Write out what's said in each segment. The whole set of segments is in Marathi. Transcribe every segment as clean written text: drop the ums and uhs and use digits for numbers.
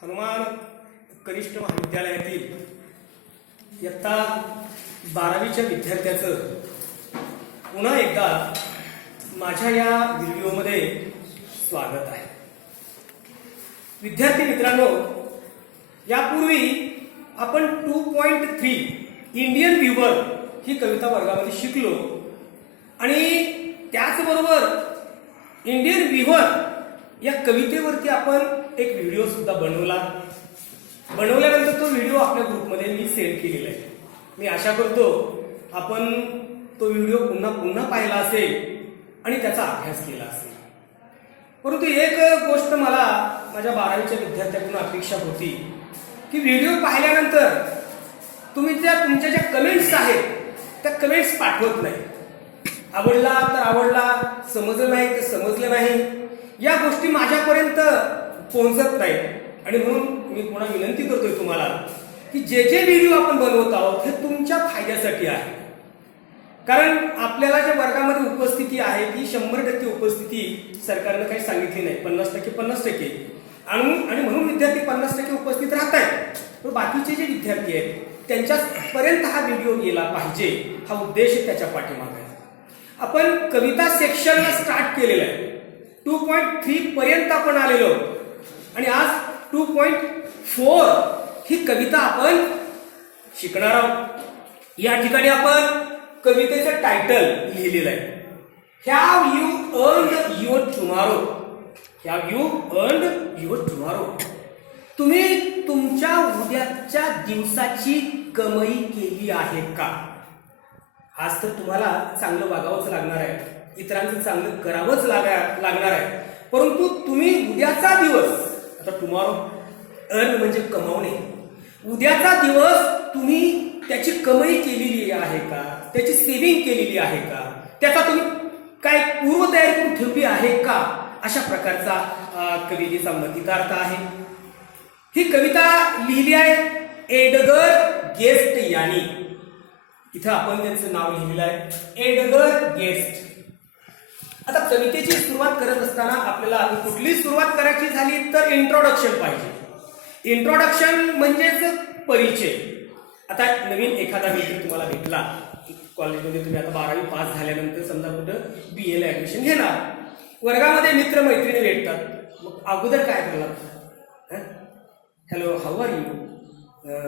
हनुमान कनिष्ठ महाविद्यालयातील इयत्ता 12वीच्या विद्यार्थ्याचं पुन्हा एकदा माझ्या या व्हिडिओमध्ये स्वागत आहे. विद्यार्थी मित्रांनो, यापूर्वी आपण 2.3 इंडियन व्ह्यूवर ही कविता वर्गामध्ये शिकलो आणि त्याचबरोबर इंडियन व्ह्यूवर या कवितेवरती आपण एक व्हिडिओ सुद्धा बनवल्यानंतर तो व्हिडिओ आपल्या ग्रुपमध्ये मी सेंड केलेला आहे. मी आशा करतो आपण तो व्हिडिओ पुन्हा पाहिला असेल आणि त्याचा अभ्यास केला असेल. परंतु एक गोष्ट मला माझ्या 12वीच्या विद्यार्थ्यांकडून अपेक्षा होती की व्हिडिओ पाहिल्यानंतर तुम्ही तुमच्या ज्या कमेंट्स आहेत त्या कमेंट्स पाठवत नाही. आवडला तर आवडला, समजलं नाही तर समजलं नाही, या गोष्टी माझ्यापर्यंत पोहोचत नाहीत. आणि म्हणून मी पुन्हा विनंती करतोय तुम्हाला की जे व्हिडिओ आपण बनवत आहोत हे तुमच्या फायद्यासाठी आहे. कारण आपल्याला ज्या वर्गामध्ये उपस्थिती आहे ती 100% उपस्थिती सरकारनं काही सांगितली नाही, 50% आणि म्हणून विद्यार्थी 50% उपस्थित राहत आहेत. पण बाकीचे जे विद्यार्थी आहेत त्यांच्यापर्यंत हा व्हिडिओ गेला पाहिजे, हा उद्देश त्याच्या पाठीमागे आहे. आपण कविता सेक्शनला स्टार्ट केलेलं आहे, 2.3 पर्यंत आपण आलेलो आणि आज 2.4 ही कविता आपण शिकणार आहोत. या ठिकाणी आपण कवितेचं टायटल लिहिलेलं आहे, have you earned your tomorrow. Have you earned your tomorrow. तुम्ही तुमच्या उद्याच्या दिवसाची कमाई केली आहे का? आज तर तुम्हाला चांगलं वागावंच लागणार आहे, इतरांचं चांगलं करावंच लागणार आहे. परंतु तुम्ही उद्याचा दिवस, आता टुमॉरो अर्न म्हणजे कमावणे, उद्याचा दिवस तुम्ही त्याची कमाई केलेली आहे का? त्याची सेव्हिंग केलेली आहे का? त्याचा तुम्ही काय पूर्वतयारी करून ठेवली आहे का? अशा प्रकारचा कवितेचा मतितार्थ आहे. ही कविता लिहिली आहे एडगर गेस्ट यांनी. इथं आपण त्यांचं नाव लिहिलेलं आहे, एडगर गेस्ट. आता कवितेची सुरुवात करत असताना आपल्याला कुठली सुरुवात करायची झाली तर इंट्रोडक्शन पाहिजे. इंट्रोडक्शन म्हणजेच परिचय. आता नवीन एखादा मित्र तुम्हाला भेटला कॉलेजमध्ये, तुम्ही आता 12वी पास झाल्यानंतर समजा कुठं BA ला ऍडमिशन घेणार, वर्गामध्ये मित्र मैत्रिणी भेटतात, मग अगोदर काय करणार? Hello, how are you,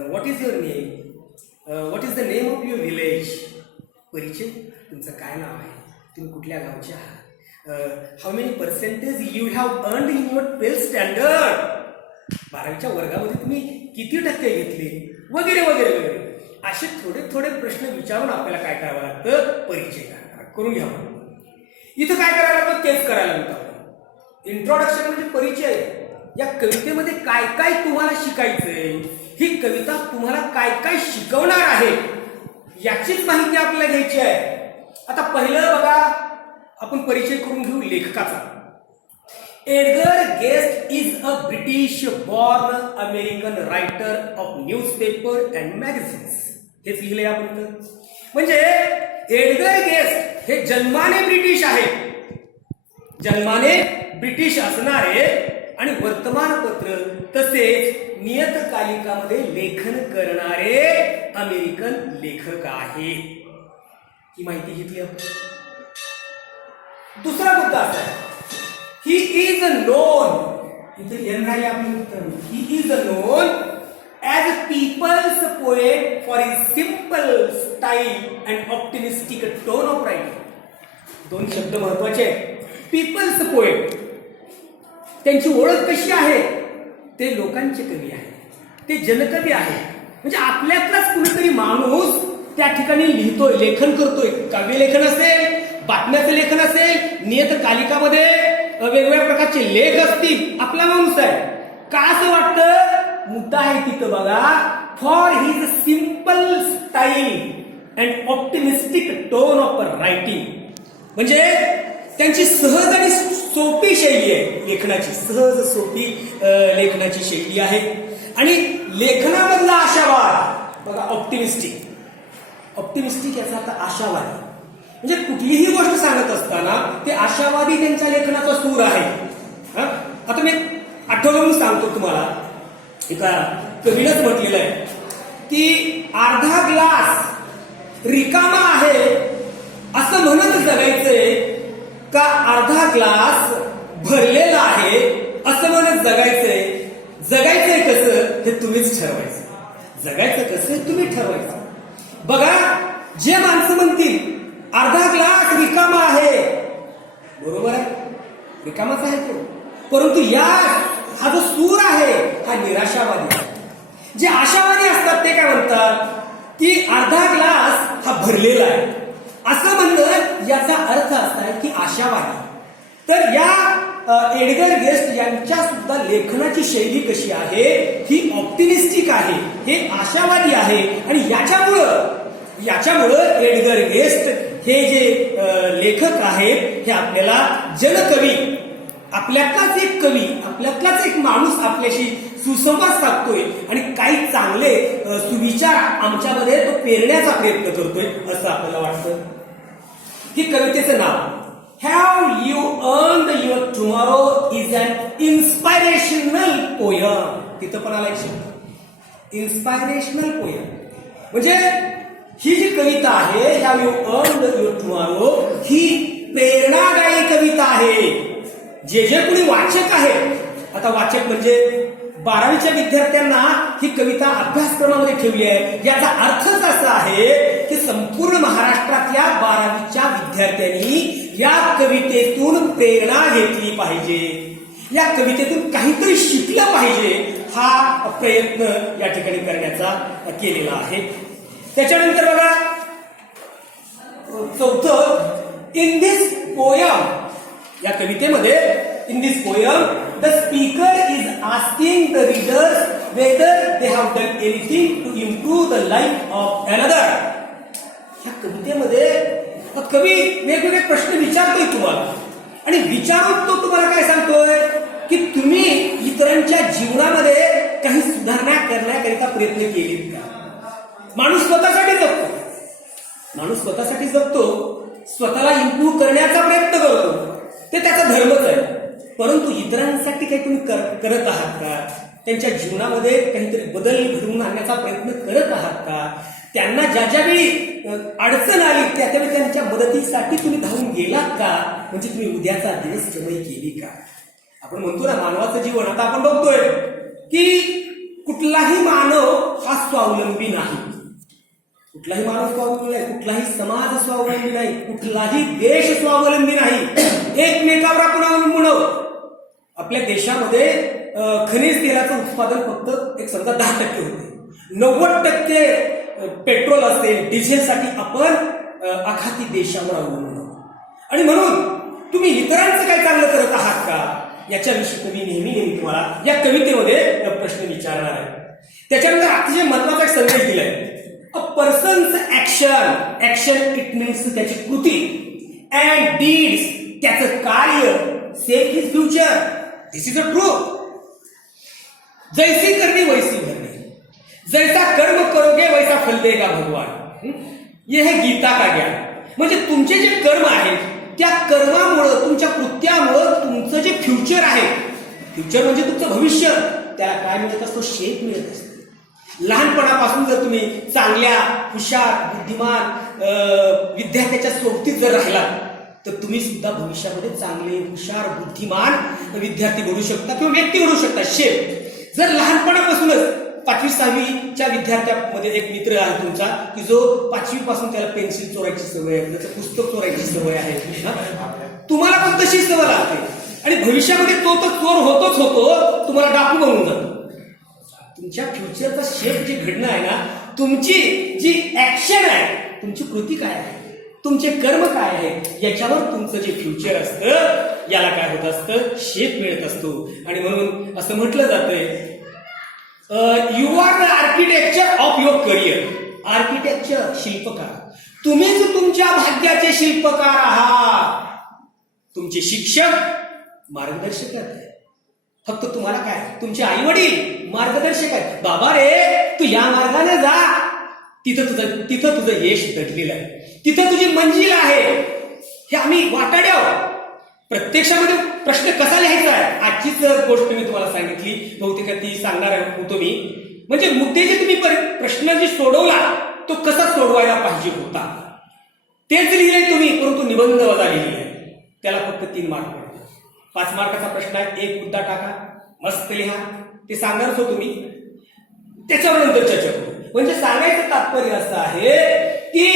what is your name, what is the name of your village. परिचय, तुमचं काय नाव आहे, तुम्ही कुठल्या गावचे आहात, how many percentage you have earned in your 12th standard. 12वीच्या वर्गामध्ये तुम्ही किती टक्के घेतले, वगैरे वगैरे वगैरे. असे थोडे प्रश्न विचारून आपल्याला काय करावं लागतं, परिचय करून घ्यावा. इथं काय करायला लागतं, तेच करायला लागतं. इंट्रोडक्शन म्हणजे परिचय. या कवितेमध्ये काय काय तुम्हाला शिकायचंय, ही कविता तुम्हाला काय काय शिकवणार आहे याचीच माहिती आपल्याला घ्यायची आहे. आता पहिलं बघा, आपण परिचय करून घेऊ लेखकाचा. Edgar guest is a British born American writer of newspaper and magazines. हेच लिहिलंय आपण. म्हणजे एडगर गेस्ट हे जन्माने ब्रिटिश आहेत, जन्माने ब्रिटिश असणारे आणि वर्तमानपत्र तसेच नियतकालिकामध्ये लेखन करणारे अमेरिकन लेखक आहेत. ही माहिती घेतली आपण. दुसरा मुद्दा असा आहे, ही इज नोन, इथे येणारे आपले उत्तर, he is known as people's poet for his simple style and optimistic tone of writing. दोन शब्द महत्वाचे आहेत. पीपल्स पोएट, त्यांची ओळख कशी आहे, ते लोकांचे कवी आहेत, ते जनकवी आहेत. म्हणजे आपल्यातलाच कुणीतरी माणूस त्या ठिकाणी लिहितोय, लेखन करतोय. काव्यलेखन असेल, बातम्याचं लेखन असेल, नियतकालिकामध्ये वेगवेगळ्या प्रकारचे लेख असतील, आपला माणूस आहे. का असं वाटतं? मुद्दा आहे तिथं बघा, for his simple style and optimistic tone of writing. म्हणजे त्यांची सहज आणि सोपी शैली आहे लेखनाची, सहज सोपी लेखनाची शैली आहे. आणि लेखनामधला आशावाद बघा, ऑप्टिमिस्टिक. ऑप्टिमिस्टिक याचा आता आशावादी. म्हणजे कुठलीही गोष्ट सांगत असताना ते आशावादी त्यांच्या लेखनाचा सूर आहे. आता मी आठवलं सांगतो तुम्हाला, एका कवीनच म्हटलेलं आहे की अर्धा ग्लास रिकामा आहे असं म्हणत जगायचंय का अर्धा ग्लास भरलेला आहे असं म्हणत जगायचंय. जगायचंय कसं हे तुम्हीच ठरवायचं. जगायचं कसं हे तुम्ही ठरवायचं. बघा, जे माणसं म्हणतील अर्धा ग्लास रिकामा आहे, बरोबर आहे, रिकामाच आहे तो, परंतु हा जो सूर आहे हा निराशावादी आहे. जे आशावादी असतात ते काय म्हणतात की अर्धा ग्लास हा भरलेला आहे असं म्हणणं याचा अर्थ असा आहे की आशावादी. तर या एडगर गेस्ट यांच्या सुद्धा लेखनाची शैली कशी आहे, ही ऑप्टिमिस्टिक आहे, हे आशावादी आहे. आणि याच्यामुळं एडगर गेस्ट हे जे लेखक आहेत हे आपल्याला जनकवी, आपल्यातलाच एक कवी, आपल्यातलाच एक माणूस आपल्याशी सुसंवाद साधतोय आणि काही चांगले सुविचार आमच्यामध्ये तो पेरण्याचा प्रयत्न करतोय असं आपल्याला वाटतं. ही कवितेचं नाव Have You Earned Your Tomorrow is an Inspirational Poem. तिथं पण आला एक शब्द इन्स्पायरेशनल पोयम. म्हणजे ही जी कविता आहे Have You Earned Your Tomorrow ही प्रेरणादायी कविता आहे. जे कोणी वाचक आहे, आता वाचक म्हणजे 12वीच्या विद्यार्थ्यांना ही कविता अभ्यासक्रमामध्ये ठेवली आहे. याचा अर्थच असा आहे की संपूर्ण महाराष्ट्रातल्या 12वीच्या विद्यार्थ्यांनी या कवितेतून प्रेरणा घेतली पाहिजे, या कवितेतून काहीतरी शिकलं पाहिजे, हा प्रयत्न या ठिकाणी करण्याचा केलेला आहे. त्याच्यानंतर बघा चौथं, इन दिस पोयम, या कवितेमध्ये in this poem the speaker is asking the readers whether they have done anything to improve the life of another. या कवितेमध्ये कवी वेगवेगळे प्रश्न विचारतोय तुम्हाला आणि विचारून तो तुम्हाला काय सांगतोय की तुम्ही इतरांच्या जीवनामध्ये काही सुधारणा करण्याकरिता प्रयत्न केलेत का. माणूस स्वतःसाठी जगतो, स्वतःला इम्प्रूव्ह करण्याचा प्रयत्न करतो, ते त्याचा धर्मच आहे. परंतु इतरांसाठी काही तुम्ही करत आहात का, त्यांच्या जीवनामध्ये काहीतरी बदल घडवून आणण्याचा प्रयत्न करत आहात का, त्यांना ज्या वेळी अडचण आली त्यावेळी त्यांच्या मदतीसाठी तुम्ही धावून गेलात का, म्हणजे तुम्ही उद्याचा दिवस कमाई केली का. आपण म्हणतो ना मानवाचं जीवन, आता आपण बघतोय की कुठलाही मानव हा स्वावलंबी नाही, कुठलाही माणूस स्वावलंबी नाही, कुठलाही समाज स्वावलंबी नाही, कुठलाही देश स्वावलंबी नाही. एकमेकावर आपण अवलंबून आहोत. आपल्या देशामध्ये खनिज तेलाचं उत्पादन फक्त एक समजा 10% होते, 90% पेट्रोल असेल, डिझेलसाठी आपण आखाती देशावर अवलंबून आहोत. आणि म्हणून तुम्ही इतरांचं काय चांगलं करत आहात का, याच्याविषयी कवी नेहमी तुम्हाला या कवितेमध्ये प्रश्न विचारणार आहे. त्याच्यानंतर अतिशय महत्वाचा संदेश दिलाय, अ पर्सन्स ऍक्शन इट मीन्स त्याची कृती, अँड डीड्स त्याचं कार्य, safe his future. This is a truth. जैसी करनी वैसी भरनी, जैसा कर्म करोगे वैसा फल देगा भगवान. ये है गीता का ज्ञान. म्हणजे तुमचे जे कर्म आहेत त्या कर्मामुळं, तुमच्या कृत्यामुळं तुमचं जे फ्युचर आहे, फ्युचर म्हणजे तुमचं भविष्य, त्याला काय मिळत असतो, शेप मिळत असतो. लहानपणापासून जर तुम्ही चांगल्या, हुशार, बुद्धिमान विद्यार्थ्याच्या सोबतीत जर राहिलात तर तुम्ही सुद्धा भविष्यामध्ये चांगले, हुशार, बुद्धिमान विद्यार्थी घडू शकता किंवा व्यक्ती घडू शकता. शेप जर लहानपणापासूनच 5वी-6वीच्या विद्यार्थ्यामध्ये एक मित्र आहे तुमचा की जो 5वी पासून त्याला पेन्सिल चोरायची सवय आहे, त्याचं पुस्तक चोरायची सवय आहे, तुम्हाला पण तशी सवय लागते आणि भविष्यामध्ये तो तर चोर होतो, तुम्हाला डाकू बनवून जातो. तुमच्या फ्युचरचा शेप जे घडणं आहे ना, तुमची जी ऍक्शन आहे, तुमची कृती काय आहे, तुमचे कर्म काय आहे, याच्यावर तुमचं जे फ्युचर असतं याला काय होत असतं, शेप मिळत असतो. आणि म्हणून असं म्हटलं जातंय you are the architecture of your career. Architecture, शिल्पकार, तुम्हीच तुमच्या भाग्याचे शिल्पकार आहात. तुमचे शिक्षक मार्गदर्शक आहेत. फक्त तुम्हाला काय, तुमचे आई वडील मार्गदर्शक आहेत. बाबा रे तू या मार्गाने जा, तिथं तुझं यश दडलेलं आहे, तिथं तुझी मंजिल आहे. हे आम्ही वाटाड्या प्रत्यक्षामध्ये प्रश्न कसा लिहायचा आहे आजचीच गोष्ट मी तुम्हाला सांगितली, बहुतेक ती सांगणार होतो मी. म्हणजे मुद्दे जे तुम्ही प्रश्न जे सोडवला तो कसा सोडवायला पाहिजे होता तेच लिहिले तुम्ही, परंतु निबंध वजा लिहिले त्याला फक्त 3 मार्क मिळतात. 5 मार्काचा प्रश्न आहे, एक मुद्दा टाका, मस्त लिहा, ते सांगणारच होतो मी, त्याच्यावर नंतर चर्चा करू. म्हणजे सांगायचं तात्पर्य असं आहे की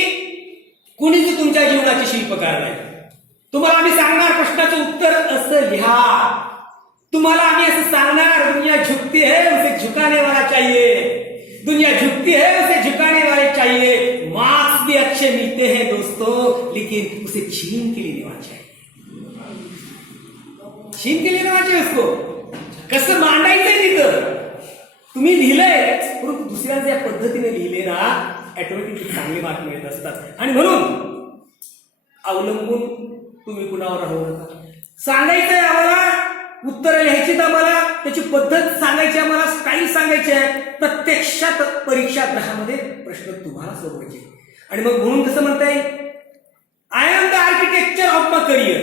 कुणीच तुमच्या जीवनाचे शिल्पकार नाही. तुम्हाला आम्ही सांगणार प्रश्नाचं उत्तर असं लिहा, तुम्हाला आम्ही असं सांगणार दुनिया झुकती है उसे झुकाने वाला चाहिए, दुनिया झुकती है उसे झुकाने वाले चाहिए, मार्क्स भी अच्छे मिलते हैं दोस्तों लेकिन उसे छीन के लिए लेना चाहिए, छीन के लिए लेना चाहिए उसको. कसं मांडायचंय तिथं तुम्ही लिहिलंय, परंतु दुसऱ्यांच्या पद्धतीने लिहिले ना ऑटोमॅटिकली चांगले मार्क मिळत असतात. आणि म्हणून अवलंबून तुम्ही कुणावर राहू नका. सांगायचंय आम्हाला, उत्तरं लिहायची तर आम्हाला, त्याची पद्धत सांगायची आम्हाला, स्टाईल सांगायची आहे. प्रत्यक्षात परीक्षागृहामध्ये प्रश्न तुम्हाला सोडवायचे. आणि मग म्हणून कसं म्हणता येईल, I am the architecture of my career.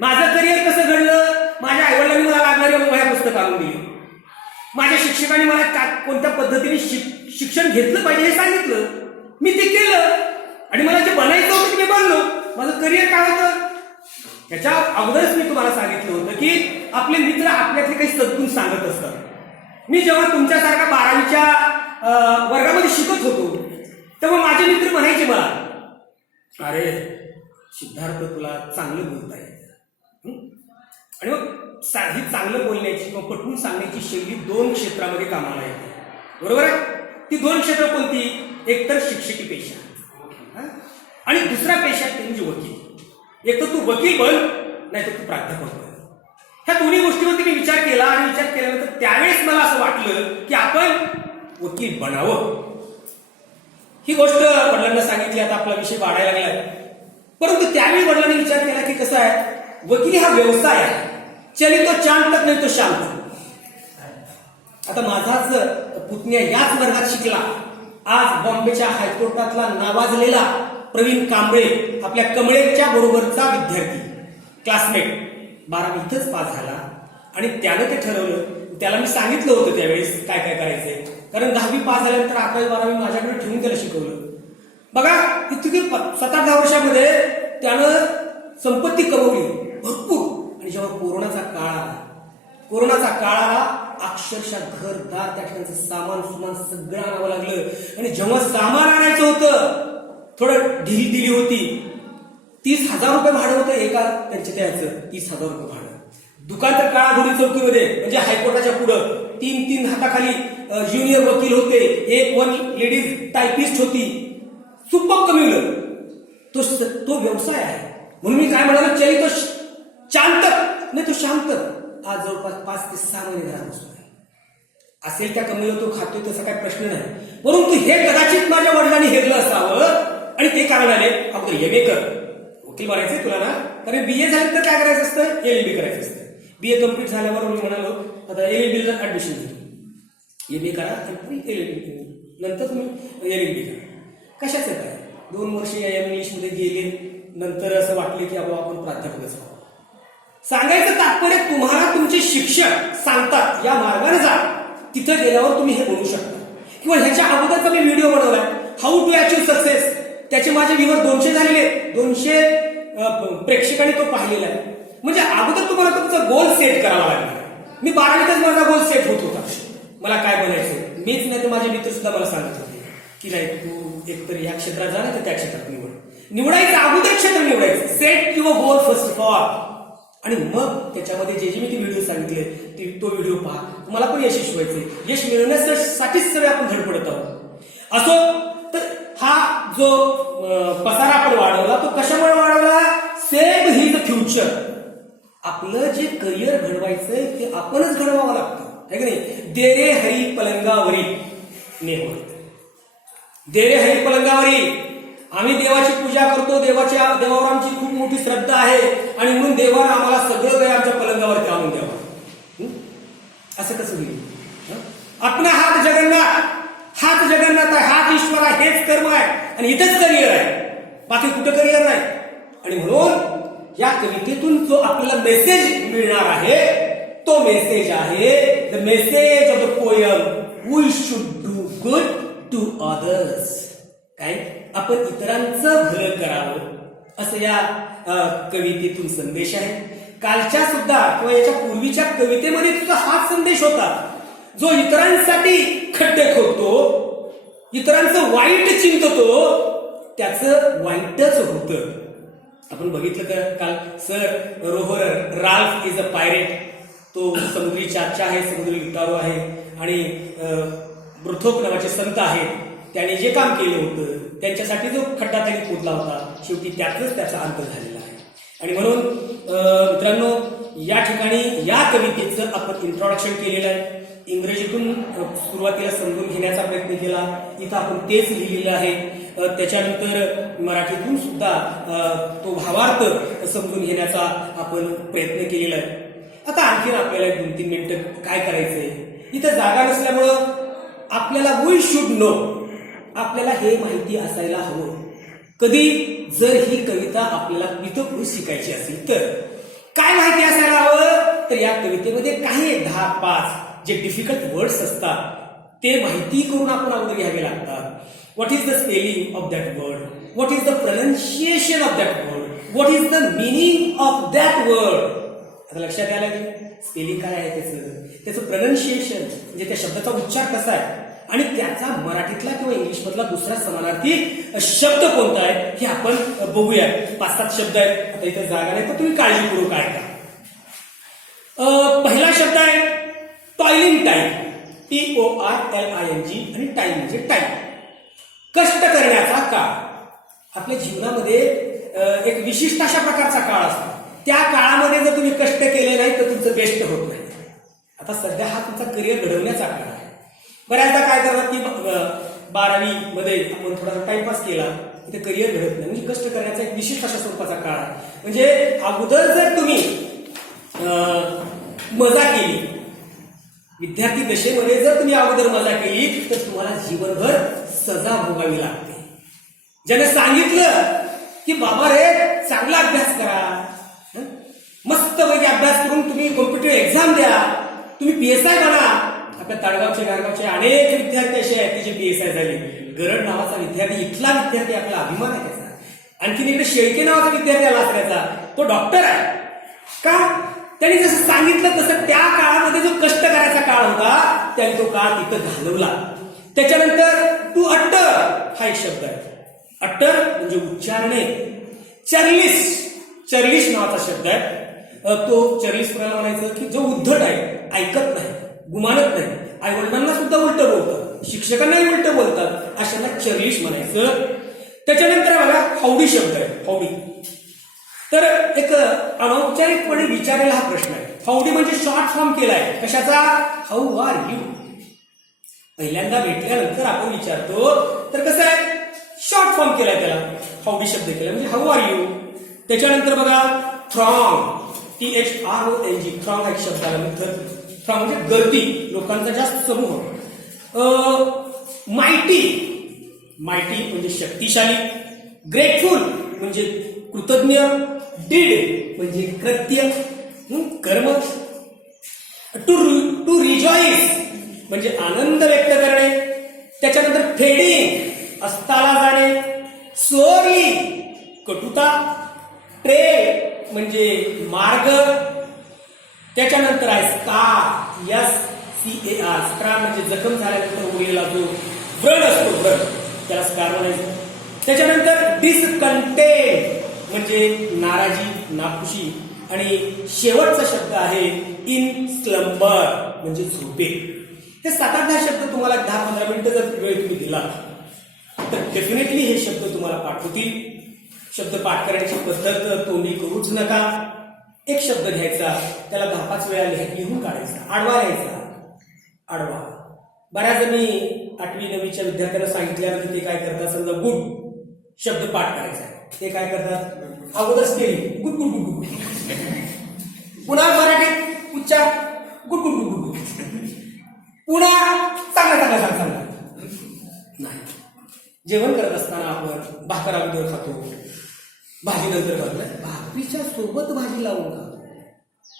माझं करिअर कसं घडलं, माझ्या आईवडिलांनी मला लागणारी वह्या पुस्तक आणून दिली, माझ्या शिक्षकांनी मला कोणत्या पद्धतीने शिक्षण घेतलं पाहिजे हे सांगितलं, मी ते केलं आणि मला जे बनायचं होतं ते मी बनलो. माझं करिअर काय होतं त्याच्या अगोदरच मी तुम्हाला सांगितलं होतं की आपले मित्र आपल्यातले काही सद्गुण सांगत असतात. मी जेव्हा तुमच्यासारखा 12वीच्या वर्गामध्ये शिकत होतो तेव्हा माझे मित्र म्हणायचे मला, अरे सिद्धार्थ तुला चांगलं बोलता येतं. आणि मग ही चांगलं बोलण्याची किंवा पटवून सांगण्याची शैली 2 क्षेत्रामध्ये कामाला येते, बरोबर आहे. ती 2 क्षेत्र कोणती, एक तर शिक्षकी पेशा आणि दुसरा पेशा म्हणजे वकील. एक तर तू वकील बन, नाही तर तू प्राध्यापक बन. ह्या दोन्ही गोष्टीवरती मी विचार केला आणि विचार केल्यानंतर त्यावेळेस मला असं वाटलं की आपण वकील बनावं. ही गोष्ट वडिलांना सांगितली, आता आपला विषय वाढायला लागलाय. परंतु त्यावेळी वडिलांनी विचार केला की कसं आहे, वकील हा व्यवसाय आहे, चली तो चांद तक नाही तो शाम तक. आता माझाच पुतण्या याच वर्गात शिकला, आज बॉम्बेच्या हायकोर्टातला नावाजलेला प्रवीण कांबळे, आपल्या कमळेच्या बरोबरचा विद्यार्थी, क्लासमेट, 12वी इथंच पास झाला. आणि त्यानं ते ठरवलं, त्याला मी सांगितलं होतं त्यावेळेस काय काय करायचंय, कारण 10वी पास झाल्यानंतर 11वी 12वी माझ्याकडे ठेवून त्याला शिकवलं. बघा इतकी 7-8 वर्षामध्ये त्यानं संपत्ती कमवली भरपूर. आणि जेव्हा कोरोनाचा काळ आला, अक्षरशः घरदार त्या ठिकाणचं सामान सगळं आणावं लागलं. आणि जेव्हा सामान आणायचं होतं, थोडं ढिली दिली होती, 30,000 रुपये भाडं होतं एका त्यांच्या त्याचं, 30,000 रुपये भाडं. दुकान तर काळाघोडी चौकीमध्ये, म्हणजे हायकोर्टाच्या पुढं 3 हाताखाली ज्युनियर वकील होते, एक 1 लेडीज टायपिस्ट होती, सुप्प कमवलं. तो व्यवसाय आहे. म्हणून मी काय म्हणालो, चली तो शांत नाही तो शांत. आज जवळपास 5 ते 6 महिने घरात बसतो असेल, त्या कमवलं तो खातोय, तसा काही प्रश्न नाही. परंतु हे कदाचित माझ्या वडिलांनी हेरलं असावं आणि ते कारण आले, अगोदर MA कर, वकील बनायचंय तुला ना, कारण BA झालं तर काय करायचं असतं, LLB करायचं असतं. BA कम्प्लीट झाल्यावर मी म्हणालो आता LLB ला ऍडमिशन घेतो, MA करा LLB नंतर तुम्ही LLB करा. कशाचं काय 2 वर्ष या इंग्लिशमध्ये गेले, नंतर असं वाटलं की आपण प्राध्यापकच व्हावं. सांगायचं तात्पर्य, तुम्हाला तुमचे शिक्षक सांगतात या मार्गाने जा, तिथे गेल्यावर तुम्ही हे बोलू शकता. किंवा ह्याच्या अगोदरचा मी व्हिडिओ बनवलाय, हाऊ टू अचीव्ह सक्सेस, त्याचे माझे व्ह्यूवर 200 झालेले, 200 प्रेक्षकांनी तो पाहिलेला आहे. म्हणजे अगोदर तुम्हाला तुमचा गोल सेट करावा लागला. मी 12वीतच माझा गोल सेट होत होता, मला काय बनायचं. मीच नाही तर माझे मित्र सुद्धा मला सांगत होते की नाही तू एकतर या क्षेत्रात जा, तर त्या क्षेत्रात निवडायचं. अगोदर क्षेत्र निवडायचं, set your goal first of all. आणि मग त्याच्यामध्ये जे मी ते व्हिडिओ सांगितले तो व्हिडिओ पहा, तुम्हाला पण यशस्वी व्हायचे. यश मिळवण्यासाठीच सगळे आपण धडपडत आहोत. असो तर हा जो पसारा आपण वाढवला तो कशामुळे वाढवला, सेव्ह हिज फ्युचर. आपलं जे करिअर घडवायचंय ते आपणच घडवावं लागतं, है की नाही. देरे हरी पलंगावरी नेहमी, देरे हरी पलंगावरी. आम्ही देवाची पूजा करतो, देवावर आमची खूप मोठी श्रद्धा आहे आणि म्हणून देवानं आम्हाला सगळं काही आमच्या पलंगावरती आणून द्यावं. असं कसं होईल. आपला हात जगन्नाथ आहे, हात ईश्वर आहे, हेच कर्म आहे आणि इथंच करिअर आहे, बाकी कुठं करिअर नाही. आणि म्हणून या कवितेतून जो आपल्याला मेसेज मिळणार आहे तो मेसेज आहे the message of the poem we should do good to others. काय आपण इतरांचं भलं करावं असं या कवितेतून संदेश आहे. कालच्या सुद्धा किंवा याच्या पूर्वीच्या कवितेमध्ये सुद्धा हाच संदेश होता. जो इतरांसाठी खड्डे खोदतो, इतरांचं वाईट चिंततो, त्याचं वाईटच होतं. आपण बघितलं का काल सर रोहर राल्फ इज अ पायरेट, तो समुद्री चाचा आहे, समुद्री लुटारू आहे आणि ब्रुथोक नावाचे संत आहेत. त्याने जे काम केलं होतं त्यांच्यासाठी जो खड्डा त्यांनी खोदला होता शेवटी त्यातच त्याचा अंत झालेला आहे. आणि म्हणून मित्रांनो या ठिकाणी या कवितेचं आपण इंट्रोडक्शन केलेलं आहे. इंग्रजीतून सुरुवातीला समजून घेण्याचा प्रयत्न केला, इथं आपण तेच लिहिलेलं आहे. त्याच्यानंतर मराठीतून सुद्धा तो भावार्थ समजून घेण्याचा आपण प्रयत्न केलेला आहे. आता आणखीन आपल्याला 2-3 मिनिटं काय करायचंय, इथं जागा नसल्यामुळं आपल्याला वी शुड नो, आपल्याला हे माहिती असायला हवं. कधी जर ही कविता आपल्याला इथं शिकायची असेल तर काय माहिती असायला हवं, तर या कवितेमध्ये काही 10-5 जे डिफिकल्ट वर्ड्स असतात ते माहिती करून आपण अगोदर घ्यावे लागतात. What is the spelling of that word, what is the pronunciation of that word, what is the meaning of that word. आता लक्षात आलं की स्पेलिंग काय आहे त्याचं प्रोनाउन्सिएशन म्हणजे त्या शब्दाचा उच्चार कसा आहे आणि त्याचा मराठीतला किंवा इंग्लिश मधला दुसरा समानार्थी शब्द कोणता आहे हे आपण बघूया. 5-7 शब्द आहेत. आता इथे जागा नाही तर तुम्ही काळजीपूर्वक ऐका. पहिला शब्द आहे टॉयलिंग टाइम, TORLING आणि टाइम म्हणजे टाइम, कष्ट करण्याचा काळ. आपल्या जीवनामध्ये एक विशिष्ट अशा प्रकारचा काळ असतो. त्या काळामध्ये जर तुम्ही कष्ट केले नाही तर तुमचं बेस्ट होत नाही. आता सध्या हा तुमचा करिअर घडवण्याचा काळ आहे. बऱ्याचदा काय करतात की 12वी मध्ये आपण थोडासा टाइमपास केला, इथे करिअर घडत नाही. म्हणजे कष्ट करण्याचा एक विशिष्ट अशा स्वरूपाचा काळ आहे. म्हणजे अगोदर जर तुम्ही मजा केली, विद्यार्थी दशेमध्ये जर तुम्ही अगोदर मजा केली तर तुम्हाला जीवनभर सजा भोगावी लागते. ज्याने सांगितलं की बाबा रे चांगला अभ्यास करा, मस्त पैकी अभ्यास करून तुम्ही कॉम्पिटिटिव्ह एक्झाम द्या, तुम्ही PSI बना. आपल्या ताडगावचे गारगावचे अनेक विद्यार्थी असे आहेत की जे PSI झाले. गरड नावाचा विद्यार्थी, इथला विद्यार्थी, आपला अभिमान आहे त्याचा. आणखीन इकडे शेळके नावाचा विद्यार्थी आला त्याचा, तो डॉक्टर आहे. का? त्यांनी जसं सांगितलं तसं त्या काळामध्ये जो कष्ट करायचा काळ होता त्यांनी तो काळ तिथं घालवला. त्याच्यानंतर टू अट्टर हा एक शब्द आहे. अट्टर म्हणजे उच्चारणे. चर्लिश नावाचा शब्द आहे. तो चर्लिश कोणाला म्हणायचं की जो उद्धट आहे, ऐकत नाही, गुमानत नाही, आई वडिलांना सुद्धा उलट बोलतात, शिक्षकांनाही उलट बोलतात, अशाला चर्लिश म्हणायचं. त्याच्यानंतर बघा हाऊडी शब्द आहे. हाऊडी तर एक अनौपचारिकपणे विचारायला हा प्रश्न आहे. हाऊडी म्हणजे शॉर्ट फॉर्म केलाय कशाचा, हाऊ आर यू. पहिल्यांदा भेटल्यानंतर आपण विचारतो तर कसं आहे, शॉर्ट फॉर्म केलाय त्याला, हाऊडी शब्द केला म्हणजे हाऊ आर यू. त्याच्यानंतर बघा थ्रॉंग, THRONG, थ्रॉंग हा एक शब्द आला. थ्रॉंग म्हणजे गर्दी, लोकांचा जास्त समूह. माइटी म्हणजे शक्तिशाली. ग्रेटफुल म्हणजे कृतज्ञ. डीड म्हणजे कृत्य, कर्म. टू रिजॉईस म्हणजे आनंद व्यक्त करणे. त्याच्यानंतर फेडिंग अस्ताला जाणे. सोरी कटुता. ट्रेल म्हणजे मार्ग. त्याच्यानंतर आहे स्कार, SCAR, स्कार म्हणजे जखम झाल्यानंतर उरलेला जो व्रण असतो, व्रण, त्याला स्कार म्हणायचं. त्याच्यानंतर डिसकंटेंट म्हणजे नाराजी, नाखुशी. आणि शेवटचा शब्द आहे इन स्लंबर म्हणजे झोपे. हे 7-8 शब्द तुम्हाला 10-15 मिनिटं जर वेळ तुम्ही दिला तर डेफिनेटली हे शब्द तुम्हाला पाठ होतील. शब्द पाठ करण्याची पद्धत तोंडी करूच नका. एक शब्द घ्यायचा, त्याला 10-5 वेळा लिहून काढायचा. आडवा लिहायचा, आडवा. बऱ्याच जणी 8वी-9वीच्या विद्यार्थ्यांना सांगितल्यानंतर ते काय करतात, समजा गुड शब्द पाठ करायचा, ते काय करतात, अगोदर spelling good good good good, पुन्हा मराठीत उच्चार गुड गुड गुड गुड, पुन्हा चांगला चांगला चांगला नाही. जेवण करत असताना आपण भाकर अगोदर खातो, भाजी नंतर घालतोय, भाकरीच्या सोबत भाजी लावून खातो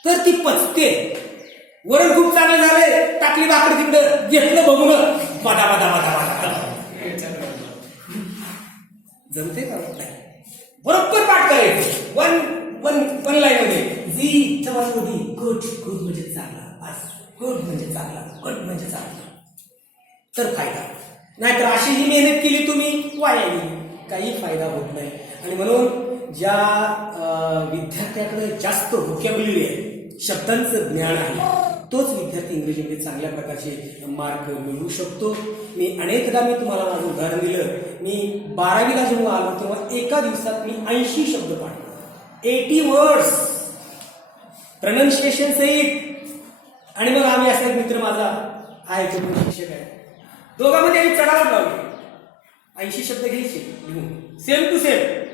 तर ती पचते. वरण खूप चांगलं झालंय, टाकली भाकरी तिकडं, घेतलं बघून बदा बदा बदा बदा जमते का? नाही. बरोबर पाठ करायचं वन वन वन लाईन मध्ये. जी चवाली गुड गुड म्हणजे चांगला, गुड म्हणजे चांगला, गुड म्हणजे चांगला, तर फायदा. नाहीतर अशी ही मेहनत केली तुम्ही वाया गेली, काही फायदा होत नाही. आणि म्हणून ज्या विद्यार्थ्याकडे जास्त व्होकॅब्युलरी आहे, शब्दांचं ज्ञान आहे, तोच विद्यार्थी इंग्रजीमध्ये चांगल्या प्रकारचे मार्क मिळवू शकतो. मी अनेकदा तुम्हाला माझं उदाहरण दिलं. मी 12वीला जेव्हा आलो तेव्हा एका दिवसात मी 80 शब्द पाठवले, 80 वर्ड्स प्रोनाउन्सिएशन सहित. आणि मग आम्ही असा एक मित्र माझा आहे, तो शिक्षक आहे, दोघांमध्ये आम्ही चढावत लावले. 80 शब्द घ्यायचे लिहून सेम टू सेम.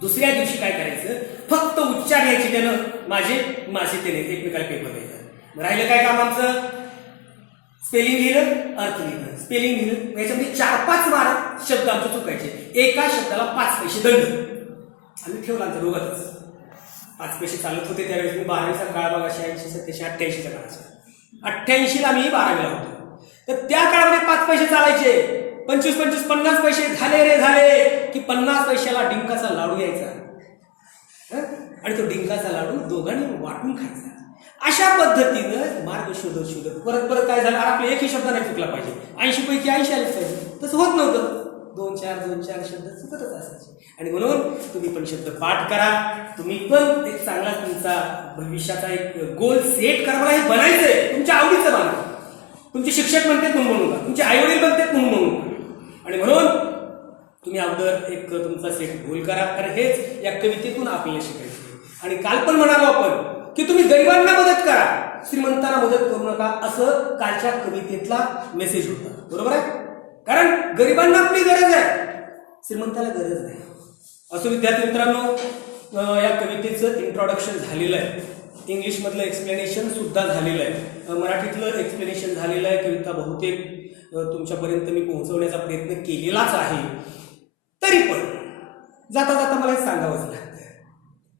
दुसऱ्या दिवशी काय करायचं, फक्त उच्चार घ्यायचे, त्यानं माझे त्याने एकमेकाला पेपर द्यायचा. राहिलं काय काम आमचं, स्पेलिंग लिहिलं, अर्थ लिहिलं, स्पेलिंग लिहिलं. याच्यामध्ये 4-5 मार्क शब्द आमचे चुकायचे, एका शब्दाला 5 पैसे दंड. आम्ही ठेवला आमच्या दोघातच. 5 पैसे चालत होते त्यावेळेस. मी 12वीचा काळ बघा, 86, 87, 88च्या काळाचा. 88ला मी 12वीला होतो. तर त्या काळामध्ये 5 पैसे चालायचे. 25-25, 50 पैसे झाले रे झाले की 50 पैशाला डिंकाचा लाडू यायचा आणि तो डिंकाचा लाडू दोघांनी वाटून खायचा. अशा पद्धतीनं मार्ग शोधत परत परत काय झालं, आपला एकही शब्द नाही चुकला पाहिजे. 80 पैकी 80 आलेच पाहिजे. तसं होत नव्हतं. 2-4 शब्द चुकतच असायचे. आणि म्हणून तुम्ही पण शब्द पाठ करा. तुम्ही पण एक चांगला तुमचा भविष्याचा एक गोल सेट करा. मला हे बनायचंय, तुमच्या आवडीचं बना. तुमचे शिक्षक म्हणतात म्हणून म्हणू नका, तुमचे आई वडील म्हणतात म्हणून म्हणू नका. आणि म्हणून तुम्ही अगोदर एक तुमचा सेट गोल करा. कारण हेच या कवितेतून आपल्याला शिकायचे. आणि काल पण म्हणालो आपण की तुम्ही गरिबांना मदत करा, श्रीमंतांना मदत करू नका, असं कालच्या कवितेतला मेसेज होता. बरोबर आहे? कारण गरिबांना आपली गरज आहे, श्रीमंताला गरज नाही. असं विद्यार्थी मित्रांनो, या कवितेचं इंट्रोडक्शन झालेलं आहे. इंग्लिशमधलं एक्सप्लेनेशन सुद्धा झालेलं आहे, मराठीतलं एक्सप्लेनेशन झालेलं आहे. कविता बहुतेक तुमच्यापर्यंत मी पोहोचवण्याचा प्रयत्न केलेलाच आहे. तरी पण जाता जाता मला हे सांगावंच लागतं.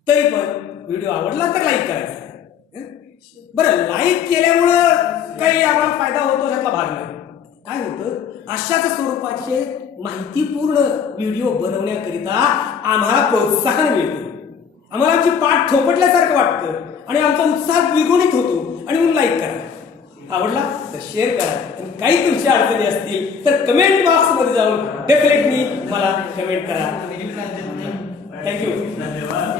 तरी पण व्हिडिओ आवडला तर लाईक करायचा. बरं, लाईक केल्यामुळं काही आम्हाला फायदा होतो ह्यातला भाग नाही. काय होतं, अशाच स्वरूपाचे माहितीपूर्ण व्हिडिओ बनवण्याकरिता आम्हाला प्रोत्साहन मिळतं. आम्हाला आमची पाठ थोपटल्यासारखं वाटतं आणि आमचा उत्साह द्विगुणित होतो. आणि म्हणून लाईक करा, आवडला तर शेअर करा. आणि काही तुमच्या अडचणी असतील तर कमेंट बॉक्समध्ये जाऊन डेफिनेटली मला कमेंट करा. थँक्यू. धन्यवाद.